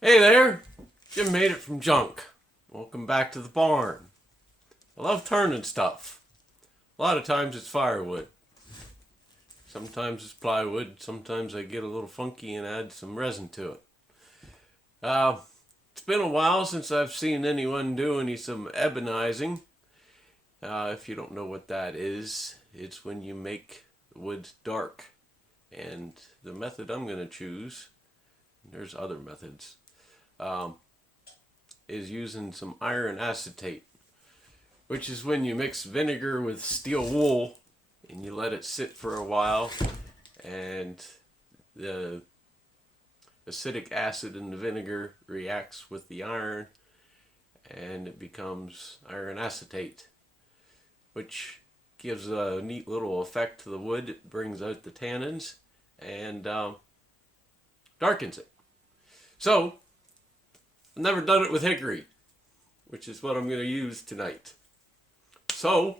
Hey there, Jim made it from junk. Welcome back to the barn. I love turning stuff. A lot of times it's firewood. Sometimes it's plywood. Sometimes I get a little funky and add some resin to it. It's been a while since I've seen anyone do some ebonizing. If you don't know what that is, it's when you make the wood dark. And the method I'm going to choose, there's other methods, is using some iron acetate, which is when you mix vinegar with steel wool and you let it sit for a while, and the acidic acid in the vinegar reacts with the iron and it becomes iron acetate, which gives a neat little effect to the wood. It brings out the tannins and darkens it. So, I've never done it with hickory, which is what I'm going to use tonight. So,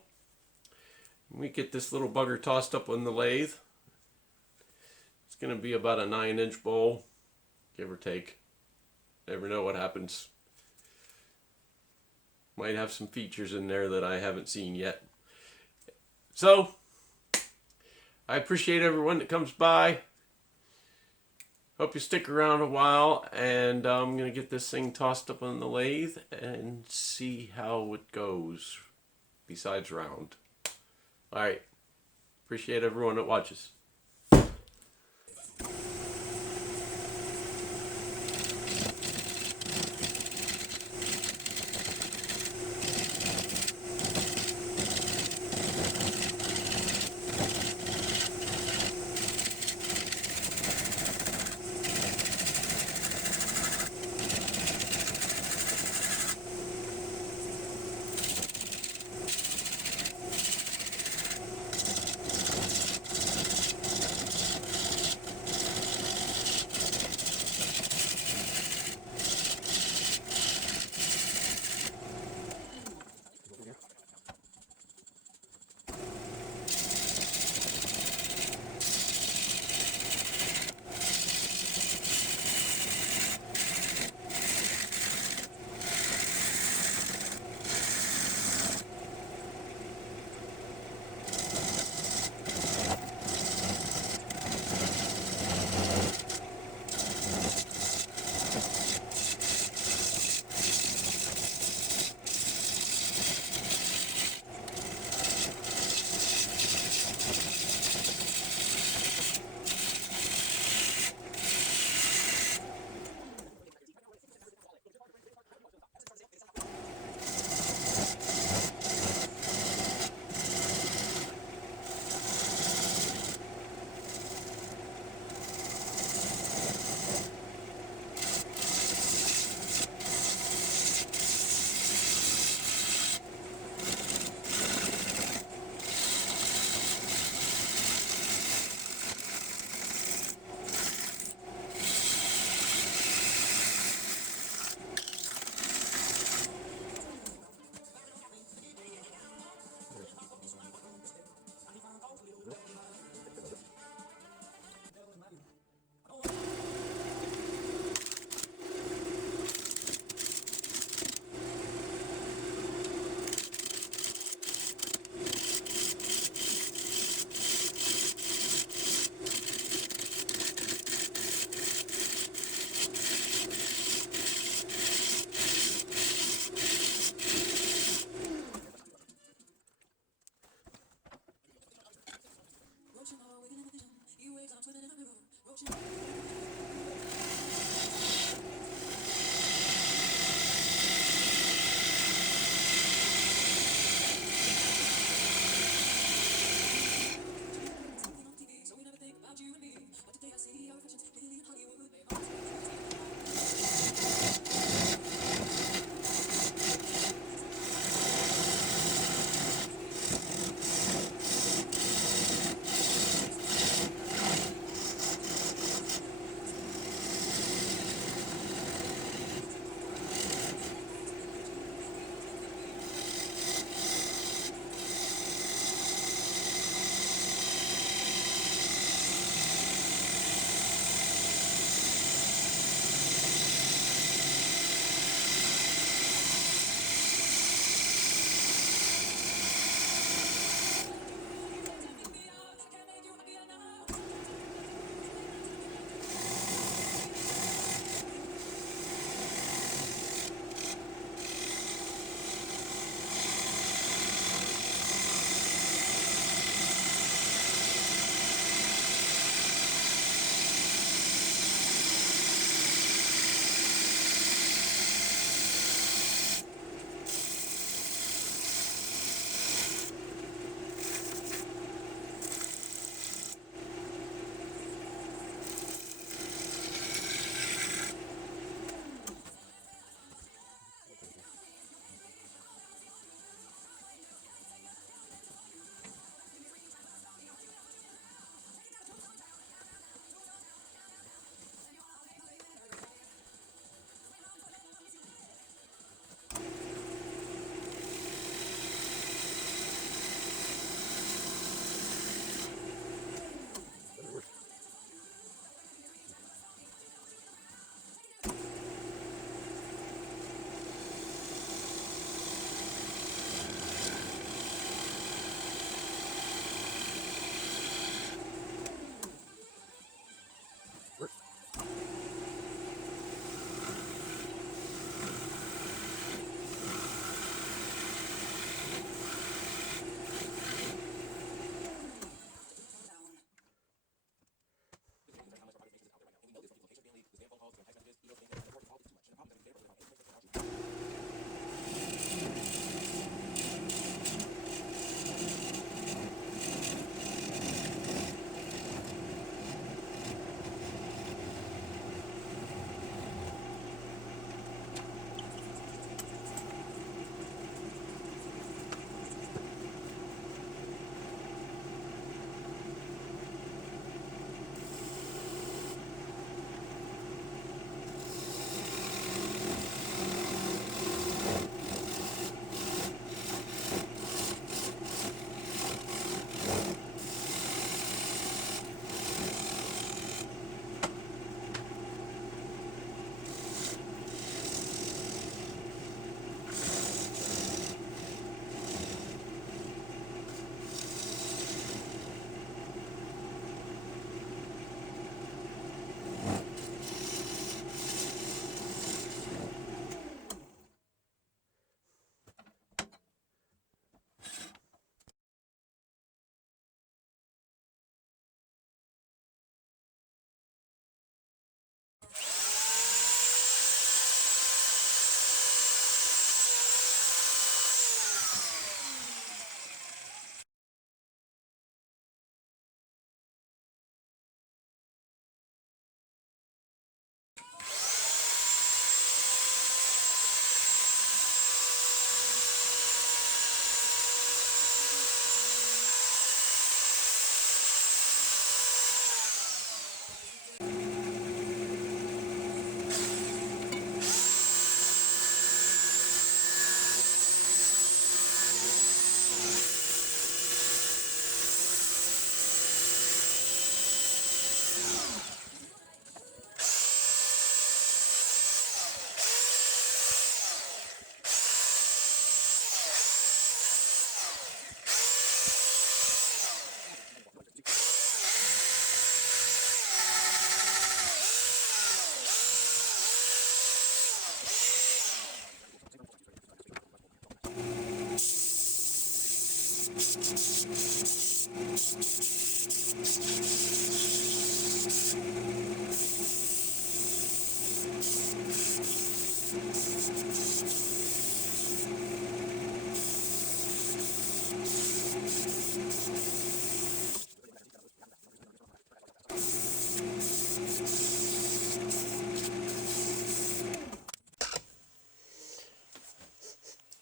we get this little bugger tossed up on the lathe. It's going to be about a 9-inch bowl, give or take. Never know what happens. Might have some features in there that I haven't seen yet. So, I appreciate everyone that comes by. Hope you stick around a while, and I'm going to get this thing tossed up on the lathe and see how it goes, besides round. Alright, appreciate everyone that watches.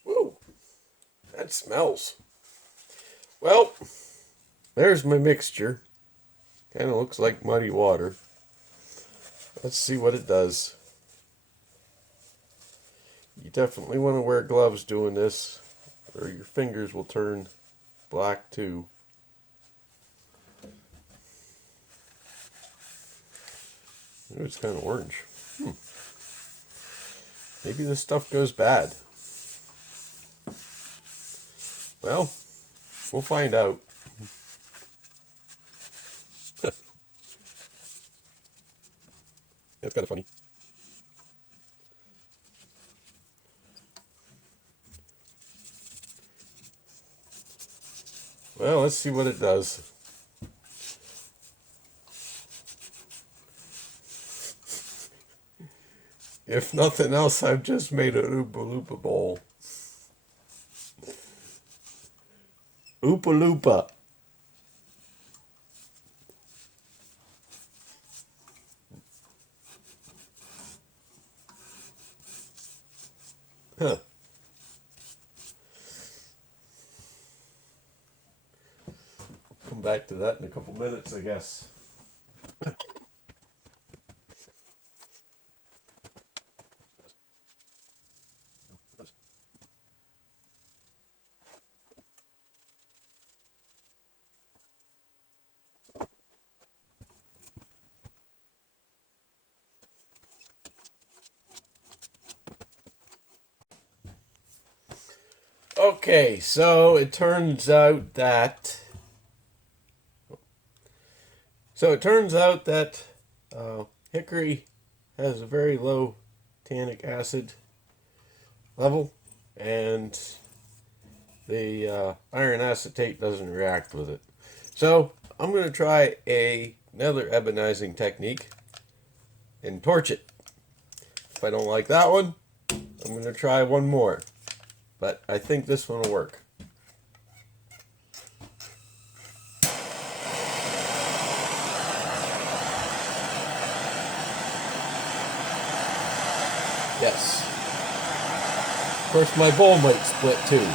Whoa, that smells. Well, there's my mixture. Kind of looks like muddy water. Let's see what it does. You definitely want to wear gloves doing this, or your fingers will turn black too. Ooh, it's kind of orange. Maybe this stuff goes bad. Well, we'll find out. That's kind of funny. Well, let's see what it does. If nothing else, I've just made a Oompa Loompa bowl. Oompa Loompa. Huh. Come back to that in a couple minutes, I guess. Okay, so it turns out that Hickory has a very low tannic acid level, and the iron acetate doesn't react with it. So I'm going to try another ebonizing technique and torch it. If I don't like that one, I'm going to try one more. But I think this one will work. Yes. Of course, my bowl might split too.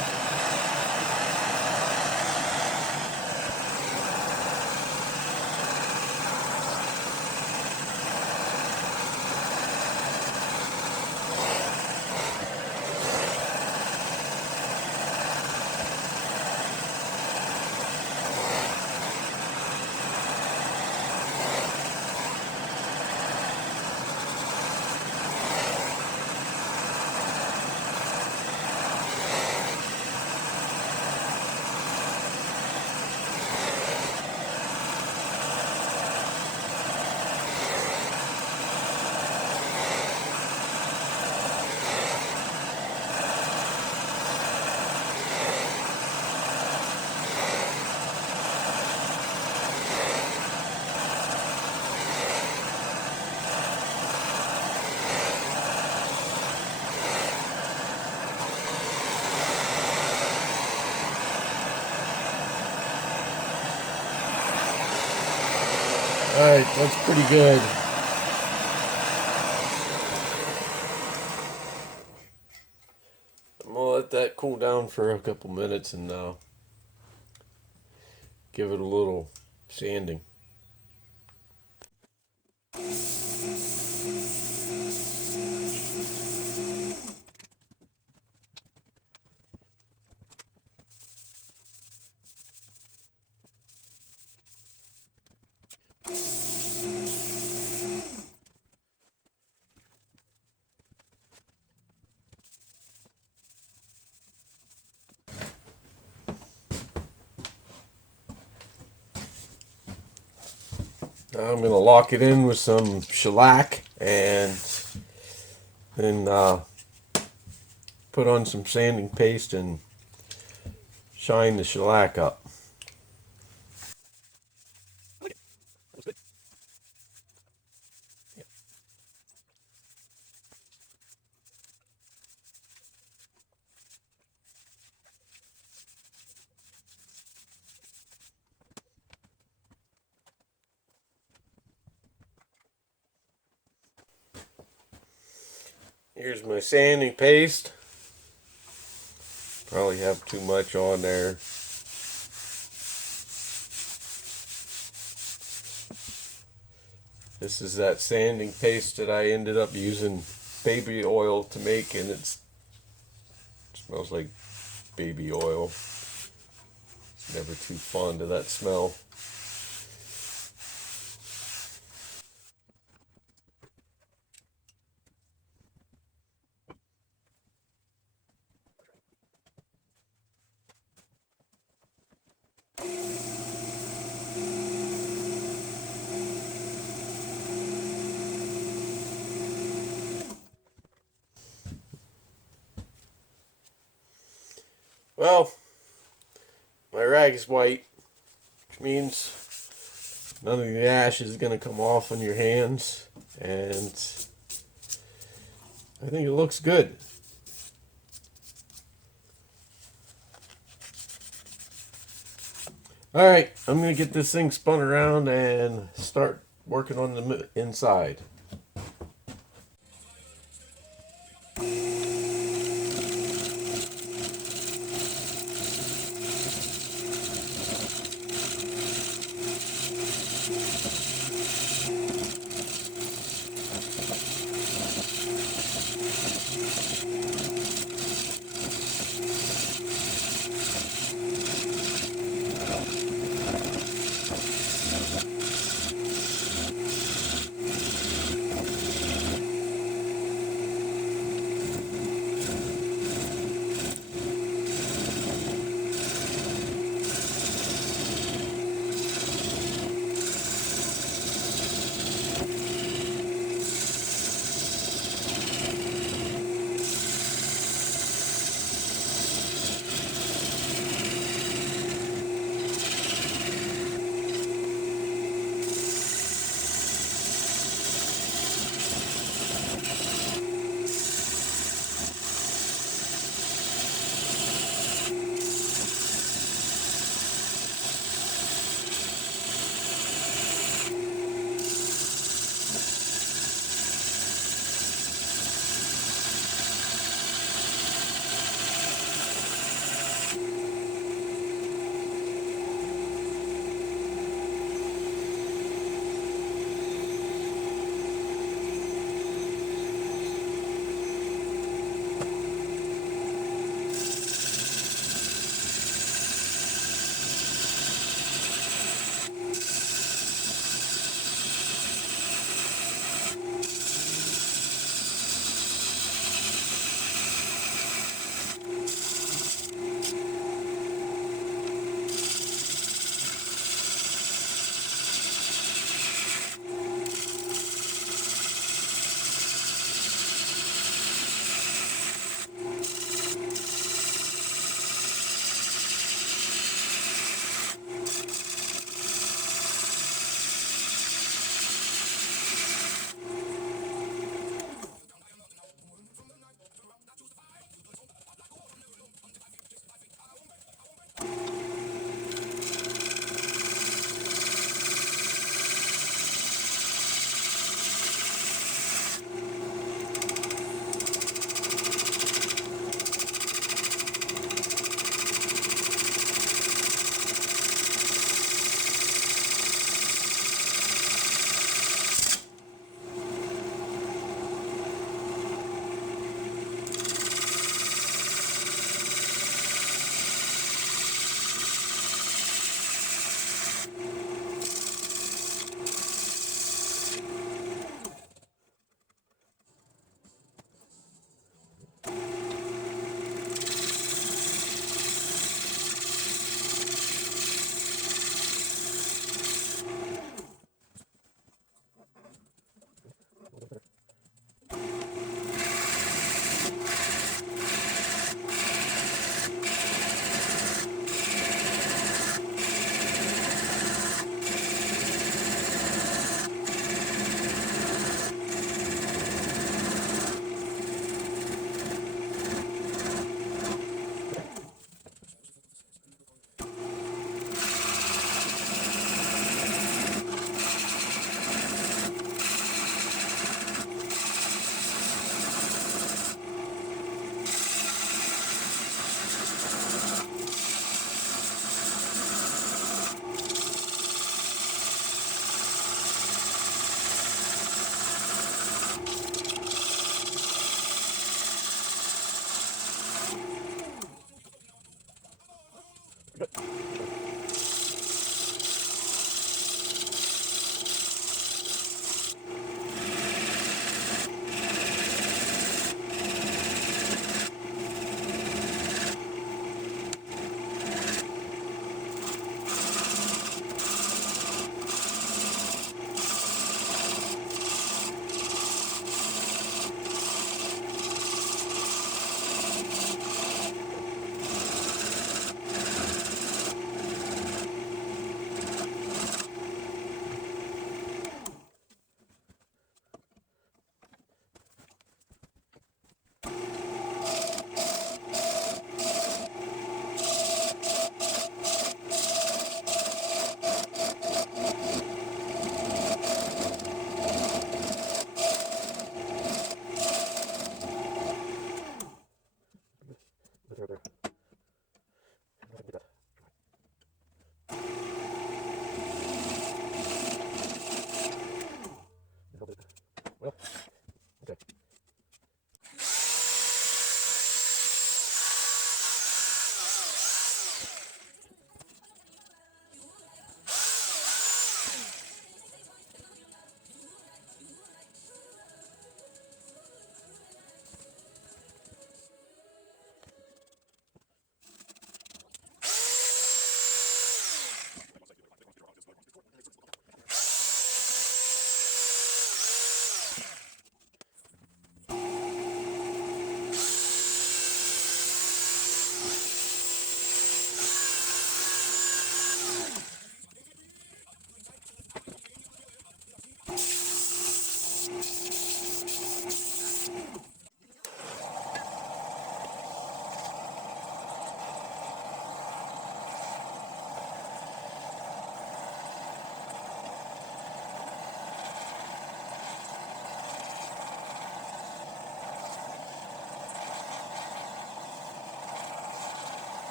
Alright, that's pretty good. I'm gonna let that cool down for a couple minutes and give it a little sanding. Now I'm going to lock it in with some shellac and then put on some sanding paste and shine the shellac up. Here's my sanding paste. Probably have too much on there. This is that sanding paste that I ended up using baby oil to make, and it smells like baby oil. Never too fond of that smell. Well, my rag is white, which means none of the ash is going to come off on your hands, and I think it looks good. Alright, I'm going to get this thing spun around and start working on the inside.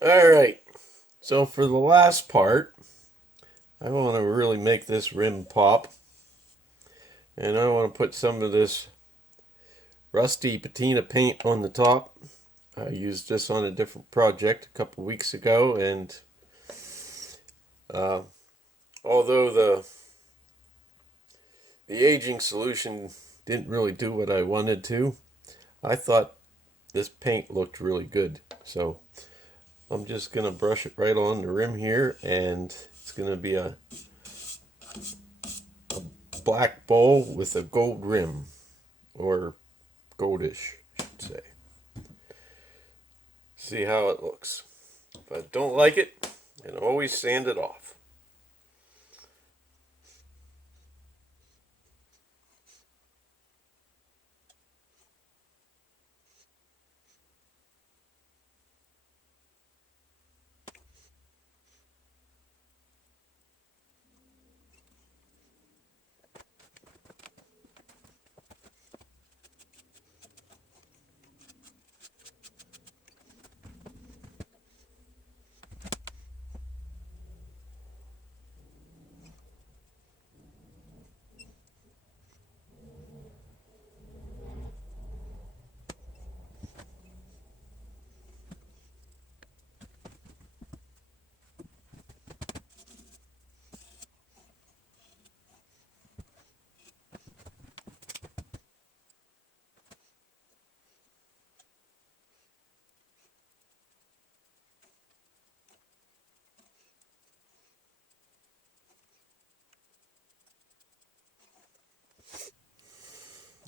Alright, so for the last part, I want to really make this rim pop. And I want to put some of this rusty patina paint on the top. I used this on a different project a couple weeks ago, and although the aging solution didn't really do what I wanted to, I thought this paint looked really good. So I'm just going to brush it right on the rim here, and it's going to be a black bowl with a gold rim, or goldish, I should say. See how it looks. If I don't like it, I can always sand it off.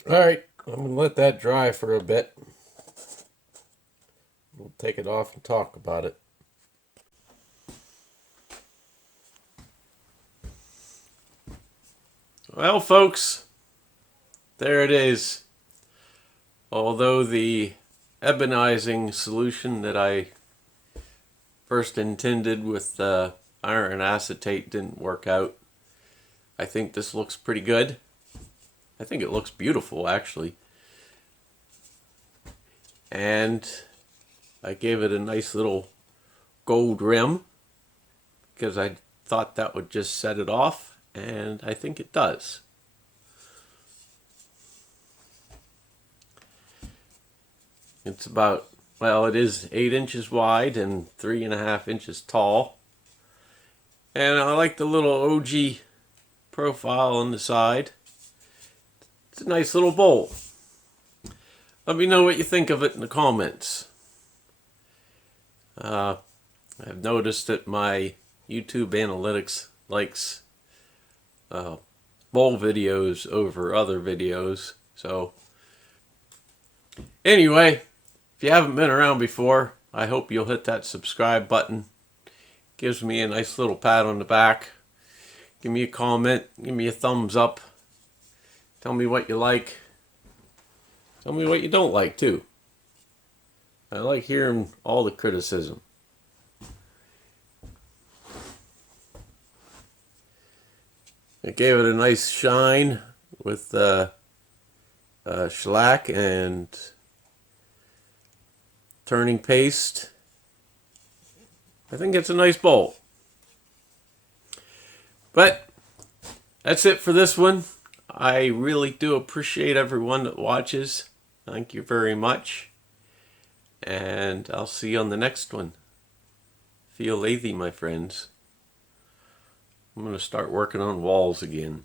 Alright, I'm going to let that dry for a bit. We'll take it off and talk about it. Well, folks, there it is. Although the ebonizing solution that I first intended with iron acetate didn't work out, I think this looks pretty good. I think it looks beautiful, actually. And I gave it a nice little gold rim because I thought that would just set it off, and I think it does. It's about, well, it is 8 inches wide and 3.5 inches tall. And I like the little OG profile on the side. It's a nice little bowl. Let me know what you think of it in the comments. I've noticed that my YouTube analytics likes bowl videos over other videos. So anyway, if you haven't been around before, I hope you'll hit that subscribe button. Gives me a nice little pat on the back. Give me a comment. Give me a thumbs up. Tell me what you like. Tell me what you don't like, too. I like hearing all the criticism. I gave it a nice shine with shellac and turning paste. I think it's a nice bowl. But that's it for this one. I really do appreciate everyone that watches. Thank you very much. And I'll see you on the next one. Feel lazy, my friends. I'm going to start working on walls again.